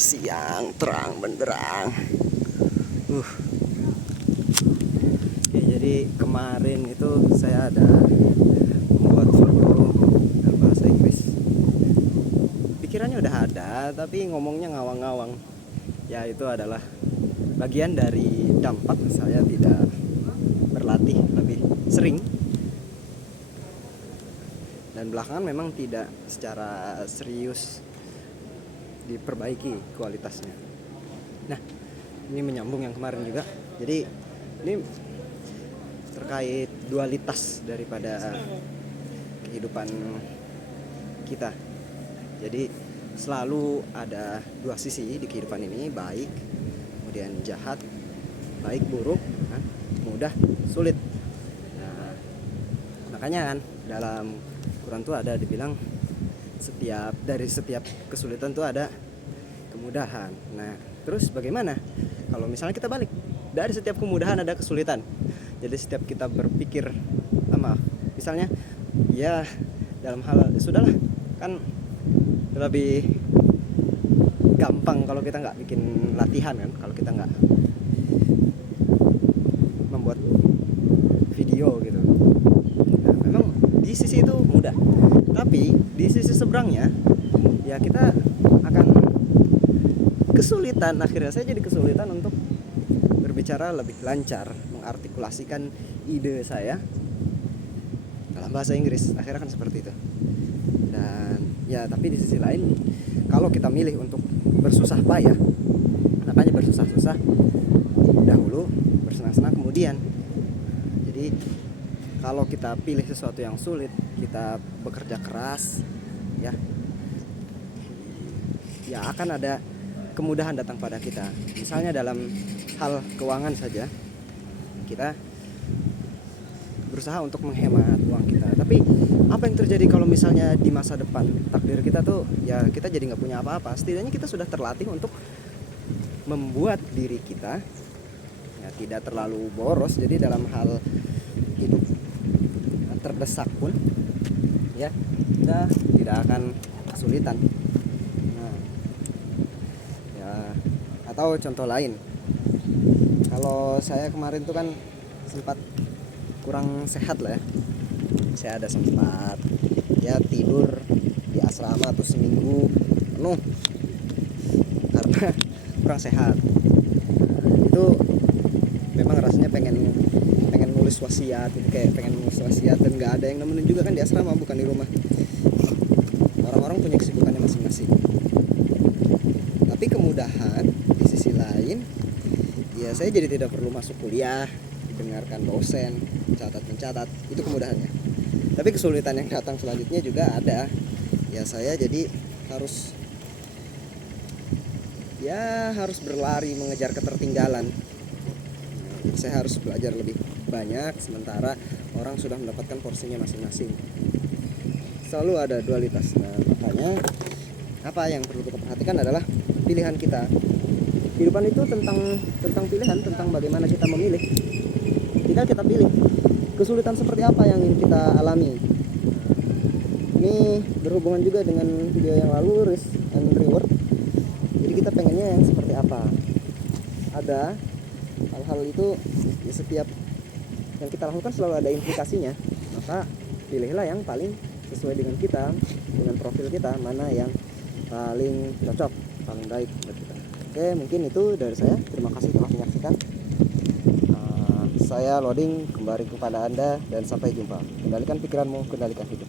siang terang benderang. Oke, jadi kemarin itu saya ada membuat video dalam bahasa Inggris. Pikirannya udah ada, tapi ngomongnya ngawang-ngawang. Ya, itu adalah bagian dari dampak saya tidak berlatih lebih sering. Dan belakangan memang tidak secara serius diperbaiki kualitasnya. Nah, ini menyambung yang kemarin juga. Jadi ini terkait dualitas daripada kehidupan kita. Jadi selalu ada dua sisi di kehidupan ini, baik kemudian jahat, baik buruk, mudah sulit. Nah, makanya kan dalam Quran tuh ada dibilang dari setiap kesulitan tuh ada kemudahan. Nah, terus bagaimana kalau misalnya kita balik, dari setiap kemudahan ada kesulitan? Jadi setiap kita berpikir, misalnya ya dalam hal sudahlah, kan lebih gampang kalau kita nggak bikin latihan kan, kalau kita nggak membuat video gitu. Nah, memang di sisi itu mudah, tapi di sisi seberangnya ya kita akan kesulitan. Akhirnya saya jadi kesulitan untuk berbicara lebih lancar, mengartikulasikan ide saya dalam bahasa Inggris. Akhirnya kan seperti itu. Dan ya, tapi di sisi lain, kalau kita milih untuk bersusah payah, makanya bersusah-susah dahulu, bersenang-senang kemudian. Jadi kalau kita pilih sesuatu yang sulit, kita bekerja keras, ya akan ada kemudahan datang pada kita. Misalnya dalam hal keuangan saja, kita berusaha untuk menghemat uang kita. Tapi apa yang terjadi kalau misalnya di masa depan takdir kita tuh ya kita jadi nggak punya apa-apa? Setidaknya kita sudah terlatih untuk membuat diri kita ya tidak terlalu boros. Jadi dalam hal hidup terdesak pun ya kita tidak akan kesulitan. Nah, ya, atau contoh lain, kalau saya kemarin tuh kan sempat kurang sehat lah ya. Saya ada sempat ya tidur di asrama tuh seminggu penuh karena kurang sehat. Itu memang rasanya pengen nulis wasiat gitu, kayak pengen nulis wasiat, dan nggak ada yang nemenin juga kan di asrama, bukan di rumah. Orang-orang punya kesibukannya masing-masing. Tapi kemudahan di sisi lain, ya saya jadi tidak perlu masuk kuliah, dengarkan dosen, mencatat, itu kemudahannya. Tapi kesulitan yang datang selanjutnya juga ada. Ya saya jadi harus berlari mengejar ketertinggalan. Jadi saya harus belajar lebih banyak, sementara orang sudah mendapatkan porsinya masing-masing. Selalu ada dualitas. Nah, makanya apa yang perlu kita perhatikan adalah pilihan kita. Kehidupan itu tentang pilihan, tentang bagaimana kita memilih. Tinggal kita pilih kesulitan seperti apa yang ingin kita alami. Ini berhubungan juga dengan video yang lalu, risk and reward. Jadi kita pengennya yang seperti apa? Ada hal-hal itu di setiap yang kita lakukan selalu ada implikasinya. Maka pilihlah yang paling sesuai dengan kita, dengan profil kita, mana yang paling cocok, paling baik buat kita. Oke, mungkin itu dari saya. Terima kasih telah menyaksikan. Saya loading kembali kepada Anda, dan sampai jumpa. Kendalikan pikiranmu, kendalikan hidup.